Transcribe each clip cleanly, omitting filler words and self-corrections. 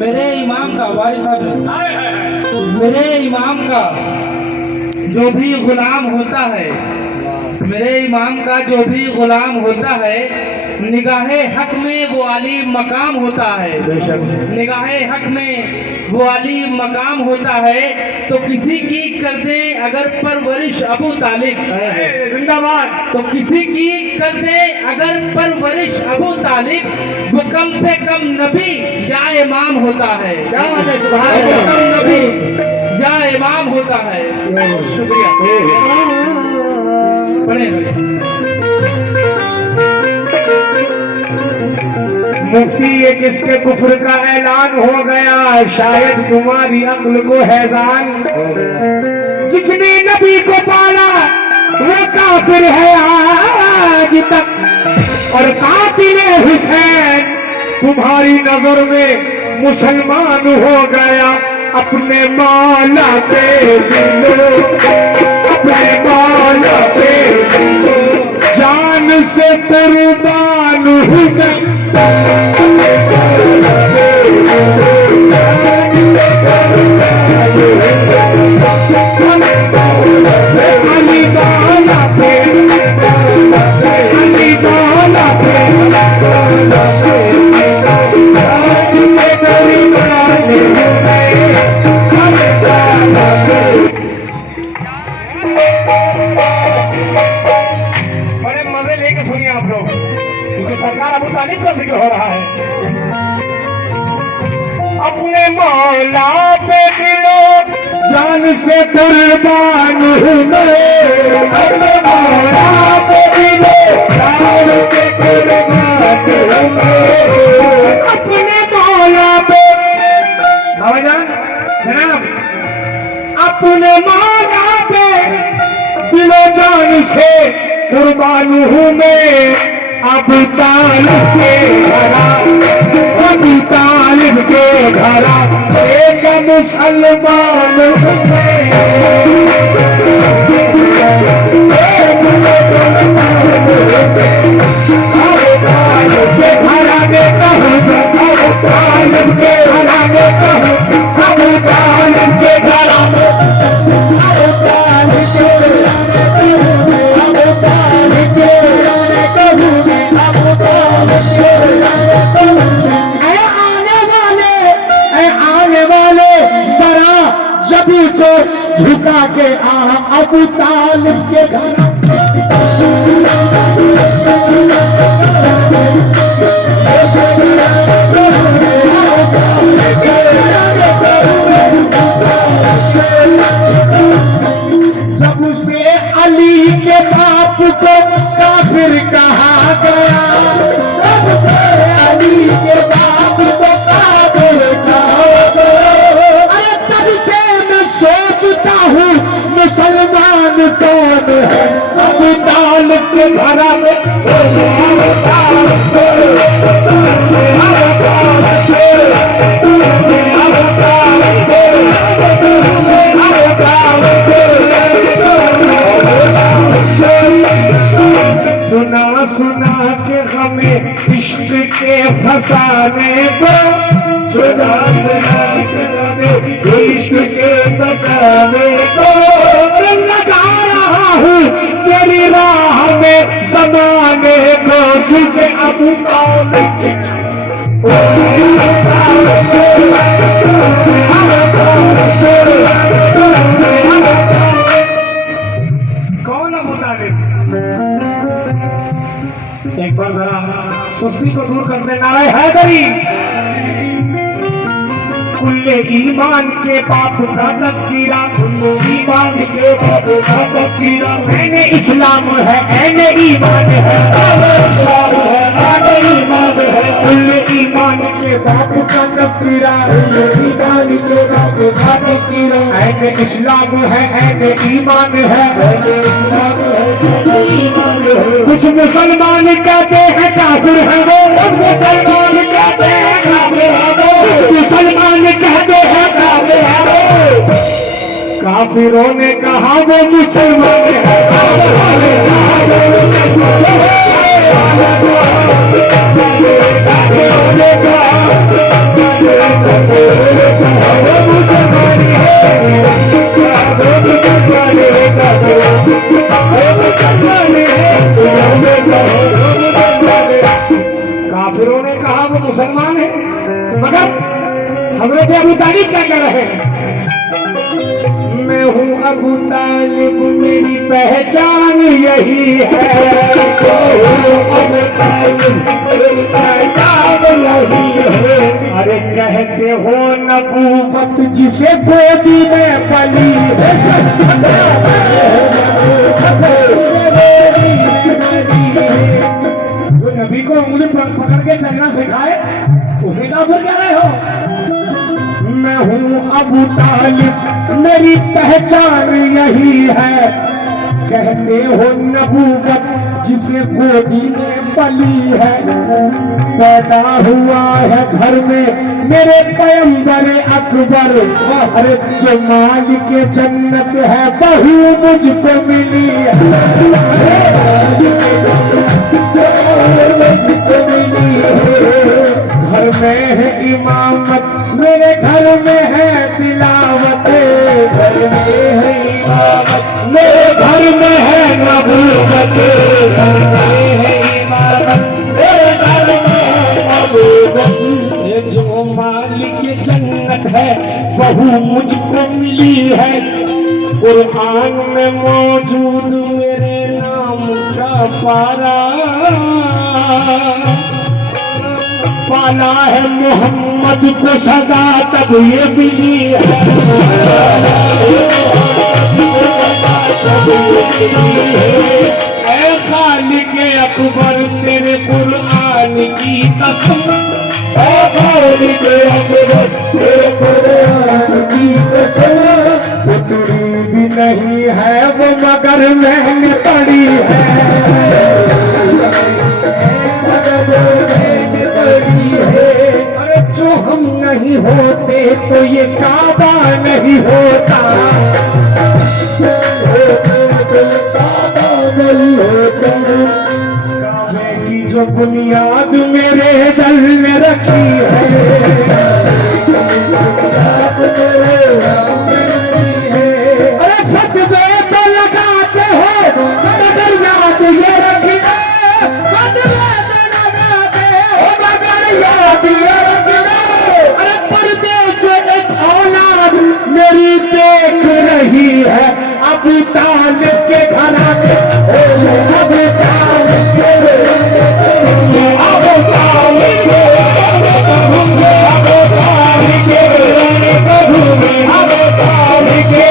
मेरे इमाम का वारिस साहब, मेरे इमाम का जो भी गुलाम होता है, मेरे इमाम का जो भी गुलाम होता है, निगाहे हक में वो आली मकाम होता है। निगाहे हक में वो आली मकाम होता है। तो किसी की कर दे अगर परवरिश अबू तालिब, जिंदाबाद। तो किसी की कर दे अगर परवरिश अबू तालिब, वो कम से कम नबी या इमाम होता है। क्या बात है, वो सुभान कम अल्लाह। नबी या इमाम होता है। शुक्रिया। बड़े मुफ्ती ये किसके कुफ्र का ऐलान हो गया, शायद तुम्हारी अक्ल को हैजान। जिसने नबी को पाला वो काफिर है आज तक, और कातिल हुसैन तुम्हारी नजर में मुसलमान हो गया। अपने मौला पे दिलो, अपने मौला पे दिलो, जान से कुर्बान हूँ मैं। अली मौला पे, अली मौला पे, बड़े मजे लेके सुनिए आप लोग, क्योंकि सरकार अबू तालिब का जिक्र हो रहा है। अपने मौला पे दिलो, जान से कुर्बान हूँ मैं। अपने मौला पे दिलो, जान से कुर्बान हूँ मैं। अपने मौला पे भाईजान जनाब, अपने मौला पे दिलो जान से कुर्बान हूँ मैं। अबू तालिब के घरा, अबू तालिब के घरा एक मुसलमान हूँ मैं। अबू तालिब के घरा में कहूँ, अबू तालिब के घरा में कहूँ, अबू तालिब के घरा में, अबू तालिब के घरा में कहूँ, अबू तालिब के घरा में कहूँ, अबू तालिब के घरा में कहूँ। ऐ आने वाले जरा जबी को झुका के आ अबू तालिब के घर। जब से अली के बाप को काफिर कहा गया, तब से अली के बाप को काफिर कहा गया। अरे तब से मैं सोचता हूँ मुसलमान कौन है। अबू तालिब के घरा में, अबू तालिब के सुना सुना के हमें इश्क के फसाने को, सुना सुना के हमें इश्क के फसाने को, लगा रहा हूँ तेरी राह में ज़माने को। तुझे अबू तालिब के कौन अबू तालिब? एक बार जरा सुस्ती को दूर करते नारे हैदरी। कुल्ले ईमान के बाप का तस्कीरा, कुल्ले ईमान के बाप का तस्कीरा, मैंने इस्लाम है मैंने ईमान है, मैंने ईमान है। कुल्ले ईमान के बाप का तस्कीरा, कुल्ले ईमान के बाप का तस्कीरा, मैंने इस्लाम है मैंने ईमान है, मैंने इस्लाम है मैंने ईमान है। कुछ मुसलमान कहते हैं काफिर है वो, कुछ मुसलमान कहते हैं काफिर है वो, कुछ मुसलमान कहते हैं काफिर है वो। काफिरों ने कहा वो मुसलमान है, काफिरों ने कहा वो मुसलमान है, काफिरों ने कहा आप मुसलमान हैं, मगर हजरत अबू तालिब क्या कह रहे हैं? मैं हूँ अबू तालिब, मेरी पहचान यही है। अबू तालिब, मेरी पहचान यही है। अरे कहते हो नबूवत जिसे गोदी में पली है, जो नबी को उंगली पकड़ के चलना सिखाए उसे काफिर कह रहे हो? मैं हूँ अबू तालिब, मेरी पहचान यही है। कहते हो नबूवत जिसे गोदी में पली है, पैदा हुआ है घर में मेरे पैगंबर अकबर। अरे जो मालिक जन्नत है बहू मुझको मिली घर में है इमामत, मेरे घर में है तिलावत। घर में है इमामत, मेरे घर में है नबूवत। घर में है इमामत, मेरे घर में है नबूवत। ये जो मालिक जन्नत है बहू मुझको मिली है। कुरान में मौजूद मेरे नाम का पारा, पाला है मोहम्मद को सजा तब ये मिली है। ऐ खालिक अकबर तेरे कुरान की कसम, ऐ खालिक अकबर तेरे कुरान की कसम। पुतली भी नहीं है वो मगर मैंने पढ़ी है। अरे जो हम नहीं होते तो ये काबा नहीं होता। काबे की जो बुनियाद मेरे दिल में रखी है, अरे सजदे तो लगाते हो मगर याद ये रखना, अरे पर्दे से एक औलाद मेरी देख रही है। अबू तालिब के घराने, अबू तालिब के, अबू तालिब के, अबू तालिब के, अबू तालिब के,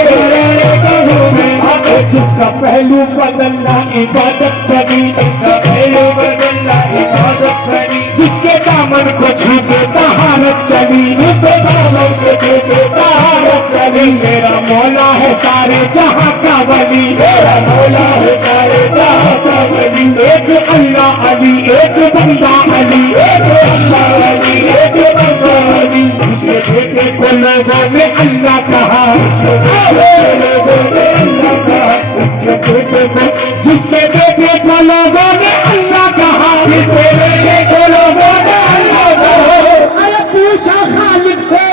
जिसका पहलू बदलना इबादत बनी, जिसका पहलू बदलना इबादत बनी। जिसके दामन को छूके तहारत चली, जिसके दामन को छूके तहारत चली। मेरा मौला है सारे जहां का वली, मेरा मौला है सारे जहां का वली। एक अल्लाह अली, एक बंदा अली, एक अल्लाह अली, एक बंदा अली। इसके बेटे को लोगों ने अल्लाह कहा, इसके लोगों ने अल्लाह कहा। जिसके बेटे को लोगों ने अल्लाह कहा, जिसके बेटे को लोगों ने अल्लाह कहा। अरे पूछा खालिक से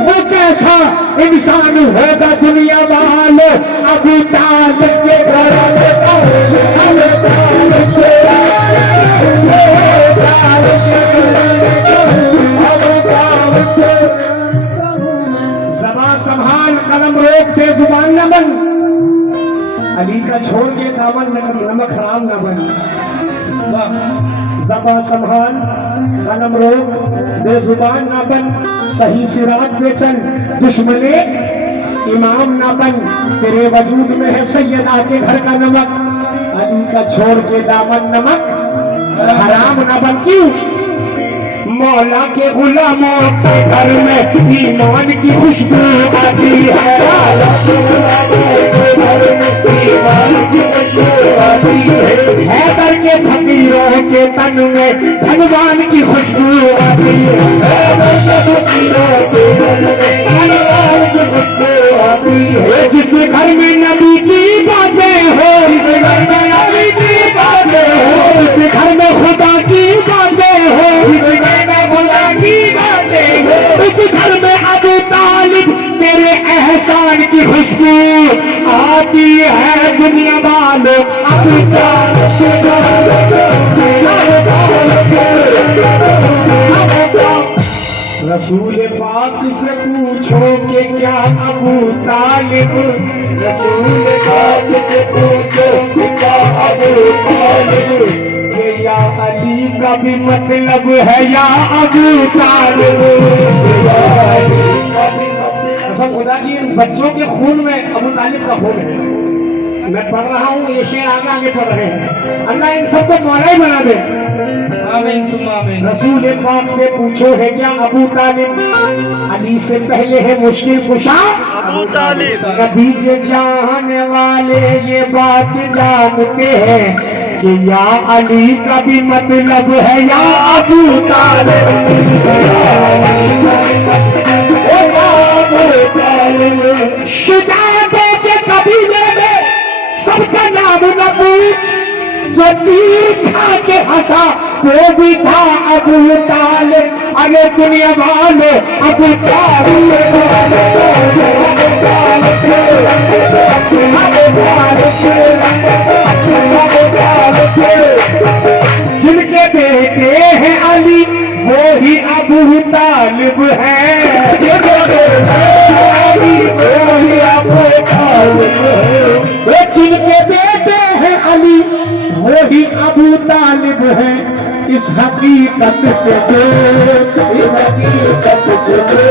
वो कैसा इंसान होगा दुनिया वालों। अबू तालिब के घर में ज़बान संभाल, कलम रोक दे, जुबान न बन। अली का छोड़ के दामन में कभी नमक हराम न बन। ज़बान संभाल, कलम रोक, बेजुबान ना बन, सही सिरात पे चल, दुश्मने इमाम ना बन। तेरे वजूद में है सैयदा के घर का नमक, अली का छोड़ के दामन नमक हराम ना बन। क्यों? मौला के गुलामों के घर में ईमान की खुशबू आती है। हैदर के फकीरों के तन में भगवान की खुशबू आती है। हैदर के फकीरों के तन में भगवान की खुशबू आती है। जिस घर में नबी की बातें हो, जिस घर में नबी की बातें हो, जिस घर में खुदा की बातें हो, जिस घर में खुदा की बातें हो, उस घर में अबू तालिब तेरे एहसान की खुशबू आती है। दुनिया वालों अबू तालिब रसूल पाक से पूछो कि क्या अबू तालिब, रसूल पाक से पूछो कि क्या अबू तालिब, कि या अली का भी मतलब है या अबू तालिब। या अली का भी मतलब। कसम खुदा की इन बच्चों के खून में अबू तालिब का खून है। मैं पढ़ रहा हूँ, ये शेर आगे आगे पढ़ रहे हैं। अल्लाह इन सबको मौला ही बना दे। आमीन सुम्मा आमीन। रसूल पाक से पूछो है क्या अबू तालिब, अली से पहले है मुश्किल कुशा अबू तालिब। नबी के चाहने वाले ये बात जानते हैं कि या अली का भी मतलब है या अबू तालिब। शुजाअतों के कबीले में सबका नाम न पूछ, जो तीर खा के हंसा वो भी था अबू तालिब। अरे दुनिया वाले अबू तालिब, जिनके बेटे हैं अली वो ही अबू तालिब है। जिनके बेटे हैं अली वो ही अबू तालिब है। इस हकीकत से जो, इस हकीकत से जो,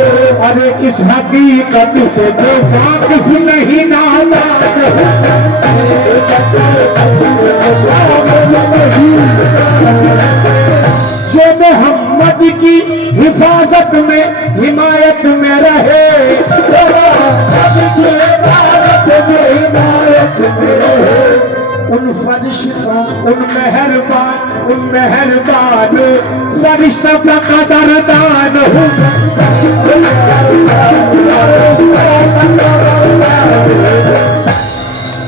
अरे इस हकीकत से जो वाकिफ नहीं नाता, जो मोहम्मद की हिफाजत में हिमायत में रहे, उन फरिश्तों उन मेहरबान फरिश्तों का कदरदान हूँ।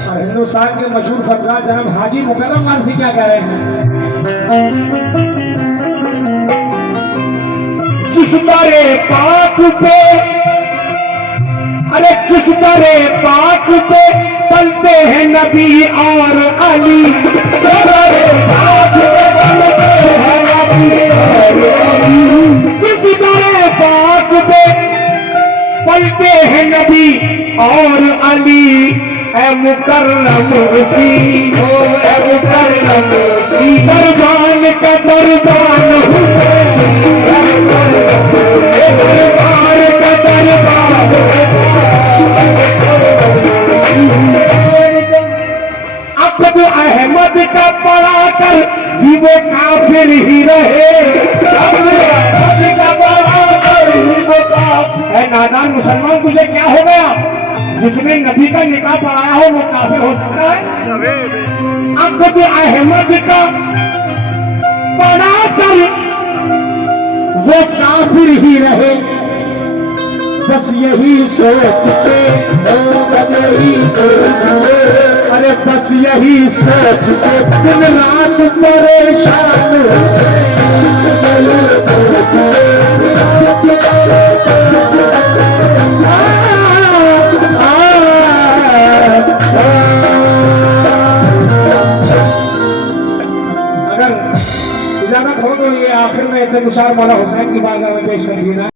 और हिंदुस्तान के मशहूर फकरा जनाब हाजी मुकर्रम वारसी क्या कह रहे हैं? जिस दरे पाक पे, अरे जिस दरे पाक पे पलते हैं नबी और अली, जिस दरे पाक पे पलते हैं नबी और अली, ऐ मुकर्रम उसी, ऐ मुकर्रम उसी दरबान का दरबान हूँ, दरबार का दरबान। अब्दुल अहमद का पढ़ा कर भी वो काफिर ही रहे। नादान मुसलमान तुझे क्या हो गया, जिसने नबी का निकाह पढ़ाया हो वो काफिर हो सकता है? अब्दुल अहमद का पढ़ा कर वो काफिर ही रहे। बस यही सोचते, अरे बस यही सोचते दिन रात परेशान अगर इजाजत हो तो ये आखिर में चंद चार मौला हुसैन की बात में पेश कर दिया।